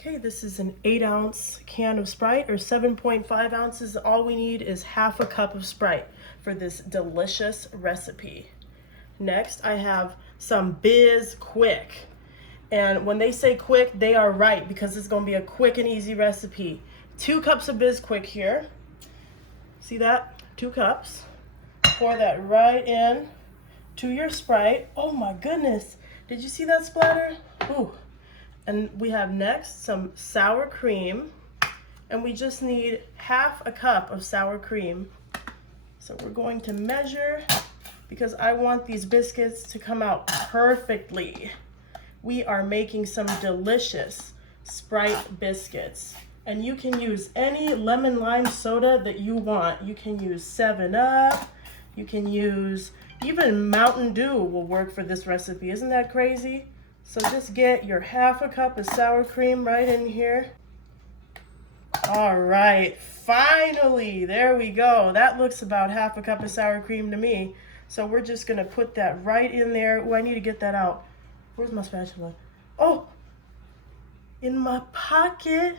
Okay, this is an 8-ounce can of Sprite, or 7.5 ounces. All we need is half a cup of Sprite for this delicious recipe. Next, I have some Biz Quick. And when they say quick, they are right, because it's going to be a quick and easy recipe. 2 cups of Biz Quick here. See that? 2 cups. Pour that right in to your Sprite. Oh my goodness. Did you see that splatter? Ooh. And we have next some sour cream, and we just need half a cup of sour cream. So we're going to measure, because I want these biscuits to come out perfectly. We are making some delicious Sprite biscuits, and you can use any lemon lime soda that you want. You can use 7-Up, you can use even Mountain Dew will work for this recipe. Isn't that crazy? So just get your half a cup of sour cream right in here. All right, finally, there we go. That looks about half a cup of sour cream to me. So we're just gonna put that right in there. Oh, I need to get that out. Where's my spatula? Oh, in my pocket.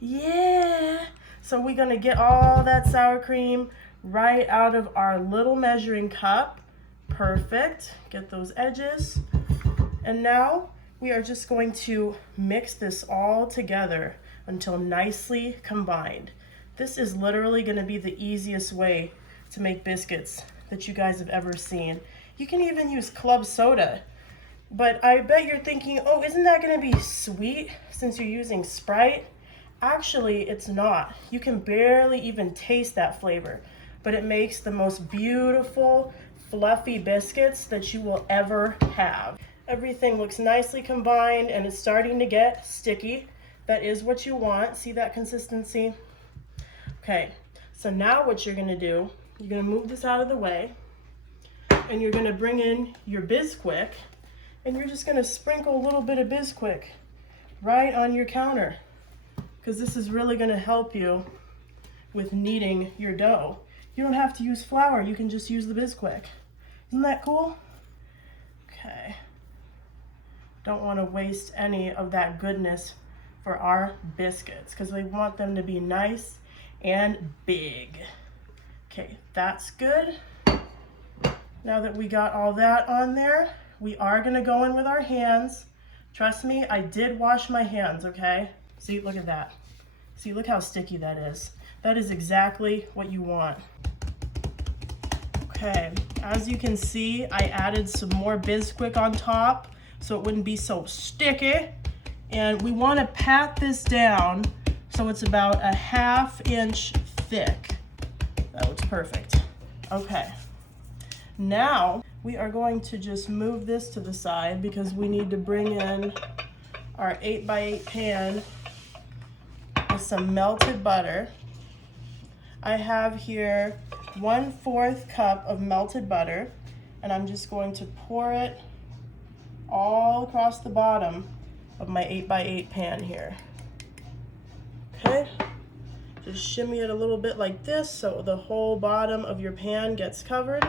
Yeah. So we're gonna get all that sour cream right out of our little measuring cup. Perfect. Get those edges. And now we are just going to mix this all together until nicely combined. This is literally going to be the easiest way to make biscuits that you guys have ever seen. You can even use club soda, but I bet you're thinking, oh, isn't that going to be sweet since you're using Sprite? Actually, it's not. You can barely even taste that flavor, but it makes the most beautiful, fluffy biscuits that you will ever have. Everything looks nicely combined and it's starting to get sticky. That is what you want. See that consistency? Okay, so now what you're gonna do, you're gonna move this out of the way, and you're gonna bring in your Bizquick, and you're just gonna sprinkle a little bit of Bizquick right on your counter, because this is really gonna help you with kneading your dough. You don't have to use flour, you can just use the Bizquick. Isn't that cool? Okay. Don't want to waste any of that goodness for our biscuits, because we want them to be nice and big. Okay, that's good. Now that we got all that on there, we are going to go in with our hands. Trust me, I did wash my hands, okay? See, look at that. See, look how sticky that is. That is exactly what you want. Okay, as you can see, I added some more Bizquick on top so it wouldn't be so sticky. And we want to pat this down so it's about a 1/2 inch thick. That looks perfect. Okay, now we are going to just move this to the side, because we need to bring in our 8x8 pan with some melted butter. I have here 1/4 cup of melted butter, and I'm just going to pour it all across the bottom of my 8x8 pan here. Okay, just shimmy it a little bit like this so the whole bottom of your pan gets covered.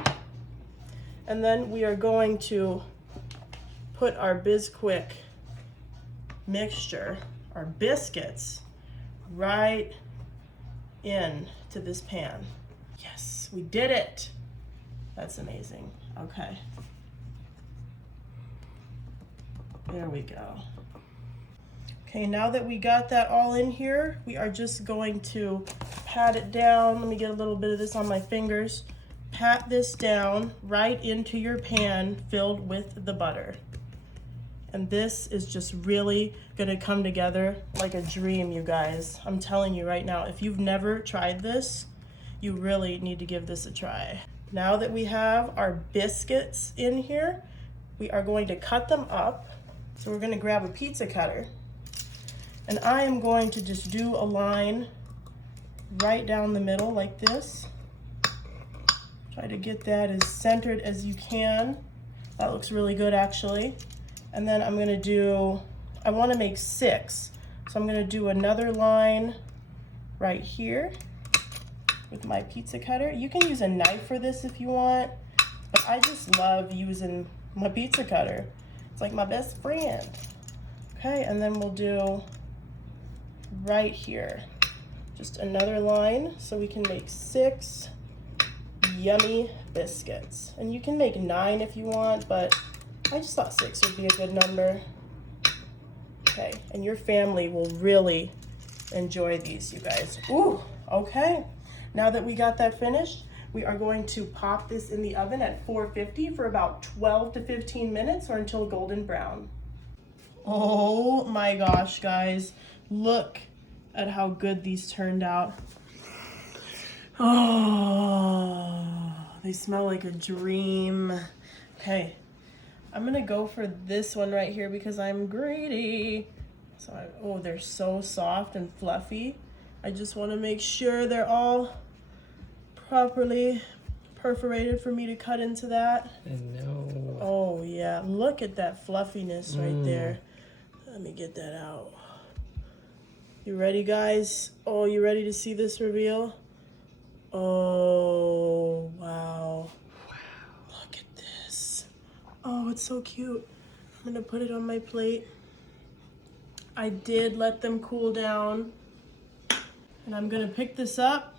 And then we are going to put our Bizquick mixture, our biscuits, right in to this pan. Yes, we did it. That's amazing. Okay. There we go. Okay, now that we got that all in here, we are just going to pat it down. Let me get a little bit of this on my fingers. Pat this down right into your pan filled with the butter. And this is just really gonna come together like a dream, you guys. I'm telling you right now, if you've never tried this, you really need to give this a try. Now that we have our biscuits in here, we are going to cut them up. So we're gonna grab a pizza cutter, and I am going to just do a line right down the middle like this. Try to get that as centered as you can. That looks really good, actually. And then I'm gonna do, I wanna make 6. So I'm gonna do another line right here with my pizza cutter. You can use a knife for this if you want, but I just love using my pizza cutter. It's like my best friend. Okay, and then we'll do right here. Just another line so we can make 6 yummy biscuits. And you can make 9 if you want, but I just thought 6 would be a good number. Okay, and your family will really enjoy these, you guys. Ooh, okay. Now that we got that finished, we are going to pop this in the oven at 450 for about 12 to 15 minutes or until golden brown. Oh my gosh, guys. Look at how good these turned out. Oh, they smell like a dream. Okay, I'm gonna go for this one right here because I'm greedy. So oh, they're so soft and fluffy. I just want to make sure they're all properly perforated for me to cut into that. I know. Oh yeah, look at that fluffiness right there. Let me get that out. You ready, guys? Oh, you ready to see this reveal? Oh, wow. Look at this. Oh, it's so cute. I'm gonna put it on my plate. I did let them cool down. And I'm gonna pick this up.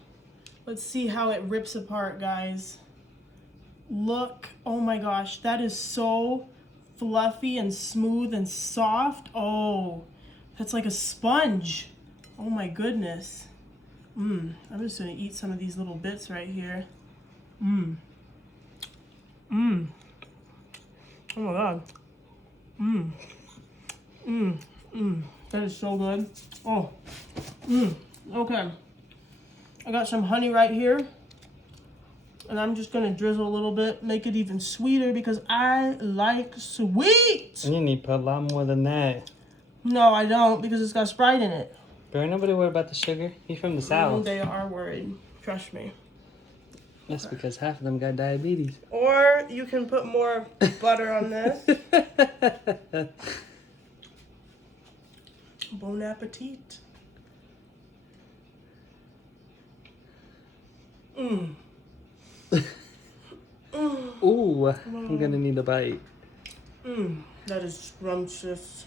Let's see how it rips apart, guys. Look, oh my gosh, that is so fluffy and smooth and soft. Oh, that's like a sponge. Oh my goodness. I'm just gonna eat some of these little bits right here. Oh my god. That is so good. Oh. Okay. I got some honey right here. And I'm just gonna drizzle a little bit, make it even sweeter because I like sweet. You need to put a lot more than that. No, I don't because it's got Sprite in it. But ain't nobody worried about the sugar. You're from the South. They are worried. Trust me. That's because half of them got diabetes. Or you can put more butter on this. Bon appetit. Ooh, I'm gonna need a bite. That is scrumptious.